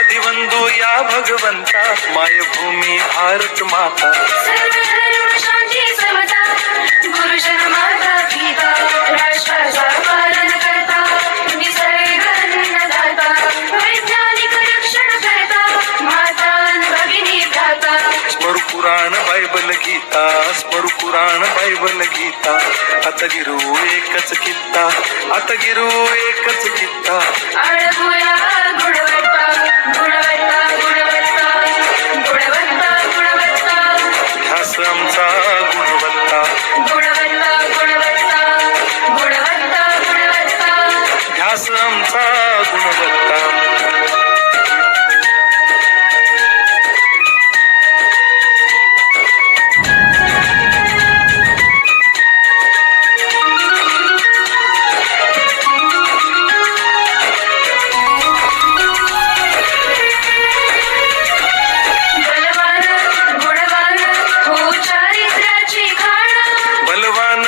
आदिवंदो या भगवंता, मायभूमी भारत माता. सर्व धर्म शांती समता, गुरुजन माता पिता, राष्ट्राचा पालन करता, निसर्ग अन्नदाता, वैज्ञानिक रक्षण करता, माता भगिनी भ्राता. स्मरू पुराण बायबल गीता, स्मरू पुराण बायबल गीता. आता गिरू एकच कित्ता, आता गिरू एकच कित्ता. आळपुया गुणवत्ता, गुणवत्ता, गुणवत्ता, गुणवत्ता, गुणवत्ता. ध्यास आमचा गुणवत्ता, गुणवत्ता, गुणवत्ता, गुणवत्ता, गुणवत्ता. ध्यास आमचा गुणवत्ता. बलवान, गुणवान, हो चारित्र्याची खाण. बलवान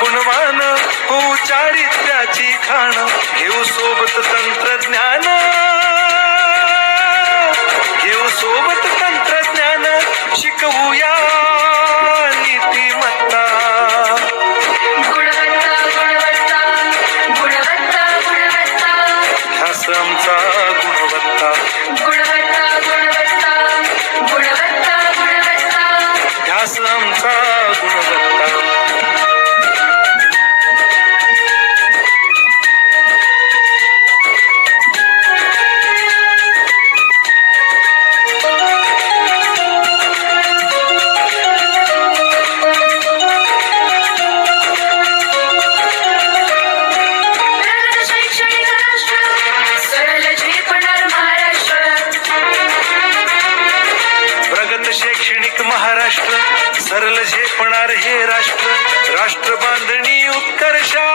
गुणवान हो चारित्र्याची खाण. घेऊ सोबत तंत्रज्ञान, घेऊ सोबत तंत्रज्ञान. शिकवूया नीतिमत्ता. गुणवत्ता, गुणवत्ता, गुणवत्ता, गुणवत्ता. ध्यास आमचा गुणवत्ता, गुणवत्ता, गुणवत्ता, गुणवत्ता, गुणवत्ता. ध्यास आमचा गुणवत्ता. प्रगत शैक्षणिक राष्ट्र, सरळ झेपणार महाराष्ट्र. प्रगत शैक्षणिक महाराष्ट्र, सरल झेपणार हे राष्ट्र. राष्ट्र बांधणी उत्कर्षा,